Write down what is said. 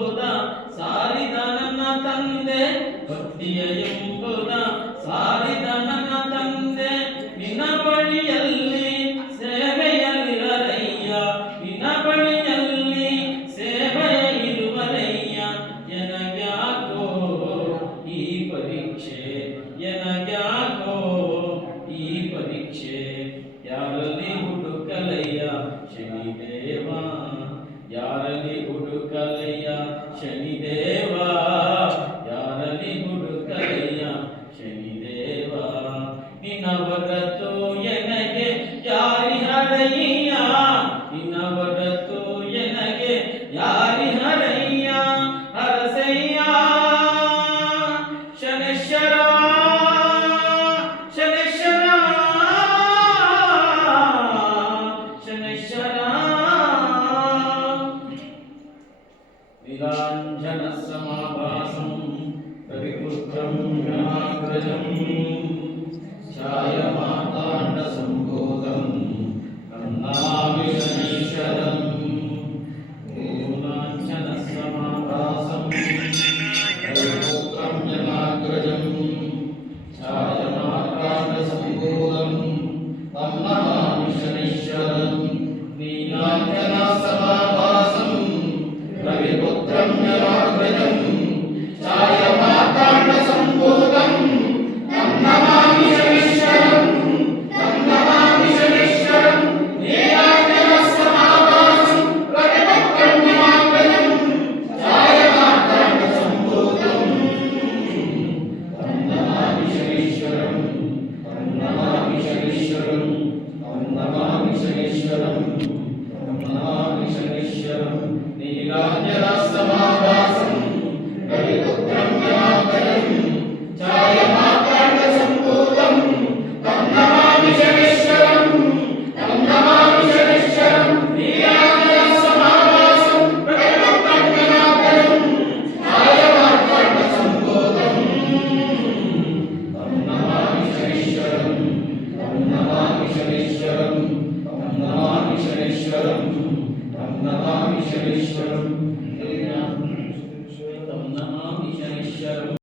ಎಂಬುದ ಸಾರಿದ ನನ್ನ ತಂದೆ, ಭಕ್ತಿಯ ಎಂಬುದ ಸಾರಿದ ನನ್ನ ತಂದೆ. ನಿನ್ನ ಬಳಿಯಲ್ಲಿ ಸೇವೆಯಲ್ಲಿರಲಯ್ಯ, ನಿನ್ನ ಬಳಿಯಲ್ಲಿ ಸೇವೆಯ ಇರುವರಯ್ಯ. ಎನಗ್ಯಾಕೋ ಈ ಪರೀಕ್ಷೆ, ಎನಗ್ಯಾಕೋ ಈ ಪರೀಕ್ಷೆ. ಯಾರಲ್ಲಿ ಹುಡುಕಲಯ್ಯ ಶನಿದೇವ, ಯಾರಲ್ಲಿ ಹುಡುಕಲಯ್ಯ ಶನಿದೇವ, ಯಾರಲ್ಲಿ ಹುಡುಕಲಯ್ಯ ಶನಿದೇವ. ನಿನ್ನ ಹೊರತು ಎನಗೆ ಯಾರಿಹರಯ್ಯ, ನಿನ್ನ ಹೊರತು ಎನಗೆ ಯಾರಿಹರಯ್ಯ. ಹರಸಯ್ಯ ಶನೇಶ್ವರ, ಶನೇಶ್ವರ, ಶನೇಶ್ವರ. ನೀಲಾಂಜನ ಸಮಾಭಾಸಂ ರವಿಪುತ್ರಂ ಗಣಾಗ್ರಜಂ ಛಾಯಮಾತಾಂಡ ಸಂಬೋಧಂ ನಮಾಮಿ ಶನೀಶ್ವರಂ. ನೀಲಾಂಜನ ಸಮಾಭಾಸಂ ರವಿಪುತ್ರಂ ಗಣಾಗ್ರಜಂ ಛಾಯಮಾತಾಂಡ ಸಂಬೋಧಂ ನಮಾಮಿ ಶನೀಶ್ವರಂ. ನೀಲಾಂಜನ ಸಮಾಭಾಸಂ ರವಿಪುತ್ರಂ ಗಣಾಗ್ರಜಂ ಛಾಯಮಾತಾಂಡ ಸಂಬೋಧಂ ನಮಾಮಿ ಶನೀಶ್ವರಂ, ನಮಾಮಿ ಶನೀಶ್ವರಂ. ನೀಲಾಂಜನ ಸಮಾಭಾಸಂ ರವಿಪುತ್ರಂ ಗಣಾಗ್ರಜಂ ಛಾಯಮಾತಾಂಡ ಸಂಬೋಧಂ ನಮಾಮಿ ಶನೀಶ್ವರಂ, ನಮಾಮಿ ಶನೀಶ್ವರಂ, ನಮಾಮಿ ಶನೀಶ್ವರಂ, ನಮಾಮಿ ಶನೀಶ್ವರಂ. ನೀಲಾಂಜನ ಸಮಾಭಾಸಂ ರವಿಪುತ್ರಂ ಗಣಾಗ್ರಜಂ ಛಾಯಮಾತಾಂಡ ಸಂಬೋಧಂ ನಮಾಮಿ ಶನೀಶ್ವರಂ, ನಮಾಮಿ ಶನೀಶ್ವರಂ. ನೀಲಾಂಜನ ಸಮಾಭಾಸಂ ರವಿಪುತ್ರಂ ಗಣಾಗ್ರಜಂ ಛಾಯಮಾತಾಂಡ ಸಂಬೋಧಂ ನಮಾಮಿ ಶನೀಶ್ವರಂ, ನಮಾಮಿ ಶನೀಶ್ವರಂ, ನಮಾಮಿ ಶನೀಶ್ವರಂ, ನಮಾಮಿ ಶನೀಶ್ವರಂ.